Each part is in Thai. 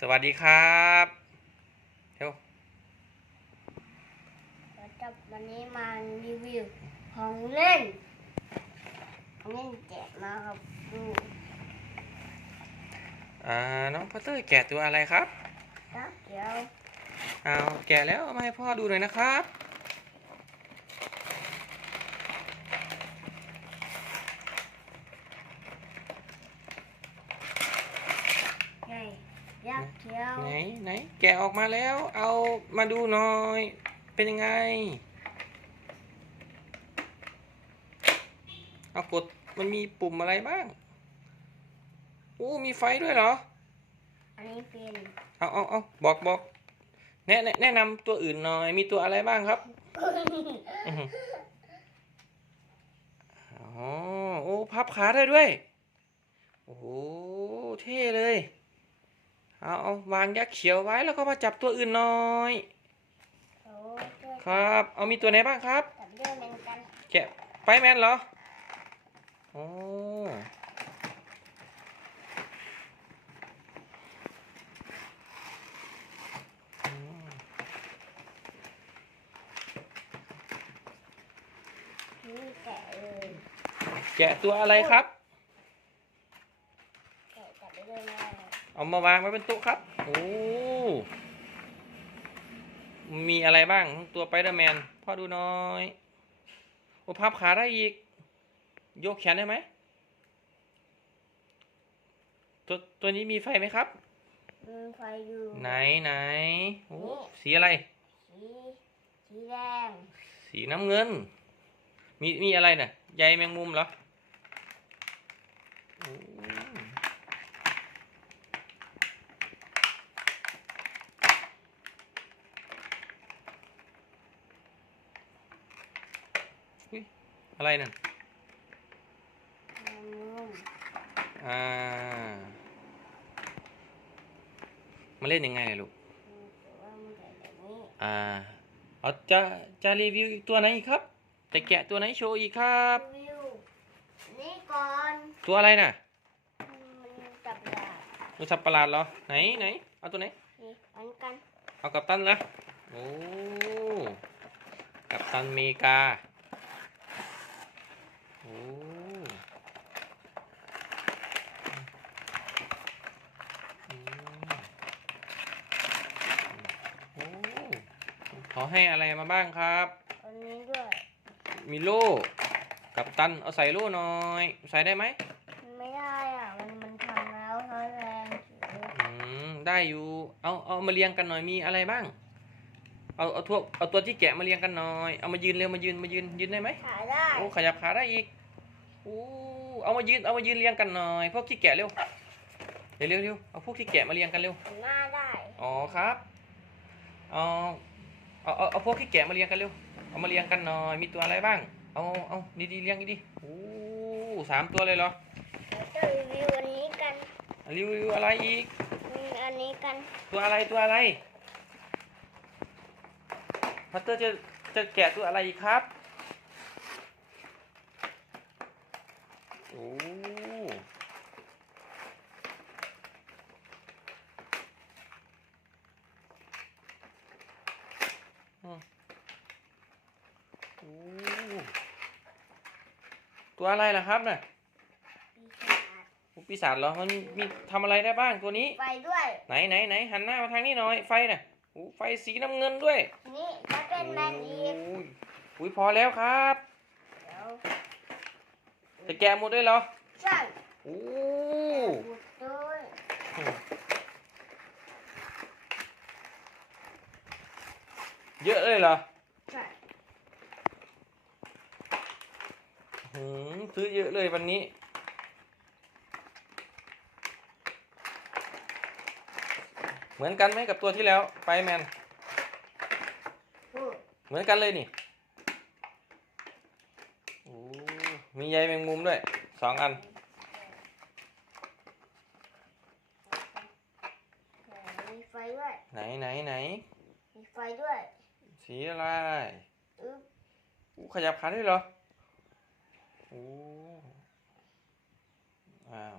สวัสดีครับเร็วเราจะวันนี้มารีวิวของเล่นของเล่นแกะมาครับดูอ่าน้องพอตเตอร์แกะตัวอะไรครับนะเดี๋ยวเอาแกะแล้วเอามาให้พ่อดูหน่อยนะครับ ใหญ่ยักษ์ เขียวไหนไหนแกะออกมาแล้ว เอามาดูหน่อย เป็นยังไง เอากดมันมีปุ่มอะไรบ้างโอ้มีไฟด้วยเหรอ อันนี้เป็นเอาเอาเอาบอกบอกแนะแนะแนะนำตัวอื่นหน่อย มีตัวอะไรบ้างครับอื้อหืออ๋อโอ้พับขาได้ด้วย โอ้โหเท่ เลยเอาเอาวางยักษ์เขียวไว้แล้วก็มาจับตัวอื่นหน่อย โอ้ช่วยครับ เอามีตัวไหนบ้างครับ จับด้วยเหมือนกันแกะไปแมนเหรอโอ้นี่แกะเลยแกะตัวอะไรครับ แกะจับได้เลยนะ เอามาวางไว้เป็นโต๊ะครับ โอ้ มีอะไรบ้างตัวไปเดอร์แมนพ่อดูหน่อย โอ้พับขาได้อีก โยกแขนได้ไหม ตัวตัวนี้มีไฟไหมครับ มีไฟอยู่ ไหนไหนโอ้นี่สีอะไร สีสีแดง สีน้ำเงิน มีมีอะไรน่ะใยแมงมุมเหรอโอ้อุ๊ย อะไรนั่นแมงมุมอ่ามาเล่นยังไงเนี่ยลูกแต่ว่ามันใส่แบบนี้อ่า เอาจะจะรีวิวอีกตัวไหนอีกครับ จะแกะตัวไหนโชว์อีกครับรีวิวนี่ก่อน ตัวอะไรน่ะมันจับดาบตัวสับประหลาดเหรอ ไหนไหน เอาตัวไหนนี่อันกัน เอากับตันนะโอ้ กับตันเมกา โอ้อืมโอ้ เขาให้อะไรมาบ้างครับ อันนี้ด้วย มีโล่ กับตัน เอาใส่โล่หน่อย ใส่ได้ไหมมันไม่ได้อะ มันมันทำแล้วเขาแรงเฉยอืม ได้อยู่ เอาเอามาเรียงกันหน่อย มีอะไรบ้าง เอาเอาทั่วเอาตัวที่แกะมาเรียงกันหน่อย เอามายืนเร็ว มายืน มายืน ยืนได้ไหมขายได้ โอ้ ขยับขาได้อีกโอ้เอามายืน เอามายืนเรียงกันหน่อย พวกที่แกะเร็ว เร็วเร็วเร็วเอาพวกที่แกะมาเรียงกันเร็วหันหน้าได้ อ๋อครับ เอา เอาเอาเอาพวกที่แกะมาเรียงกันเร็ว เอามาเรียงกันหน่อย มีตัวอะไรบ้าง เอาเอาดีดีๆเรียงดีๆโอ้สามตัวเลยเหรอเราจะรีวิวอันนี้กัน รีวิวอะไรอีกอืมอันนี้กัน ตัวอะไรตัวอะไร พัตเตอร์จะจะแกะตัวอะไรอีกครับ โอ้อืมโอ้ ตัวอะไรล่ะครับน่ะปีศาจปีศาจเหรอมันมีทำอะไรได้บ้างตัวนี้ไปด้วย ไหนไหนไหนหันหน้ามาทางนี้หน่อยไฟน่ะโอ้ไฟสีน้ำเงินด้วยนี่จะเป็นแมนอีฟโอ้ยอุ้ยพอแล้วครับเดี๋ยวจะแกะหมดด้วยเหรอใช่โอ้หมดด้วยเยอะเลยเหรอ ใช่ หืม ซื้อเยอะเลยวันนี้ เหมือนกันไหมกับตัวที่แล้วไปแมนพูดเหมือนกันเลยนี่โอ้มีใยแมงมุมด้วยสองอัน มีไฟด้วย ไหนไหนไหน มีไฟด้วย สีอะไรอึ๊บอู้ขยับขาด้วยเหรอโอ้อาว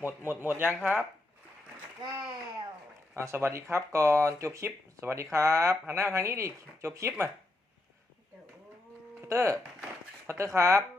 หมดหมดหมดยังครับแล้วอ่าสวัสดีครับก่อนจบชิป สวัสดีครับหันหน้าทางนี้ดิจบชิปมาเพัตเตอร์พัตเตอร์ครับ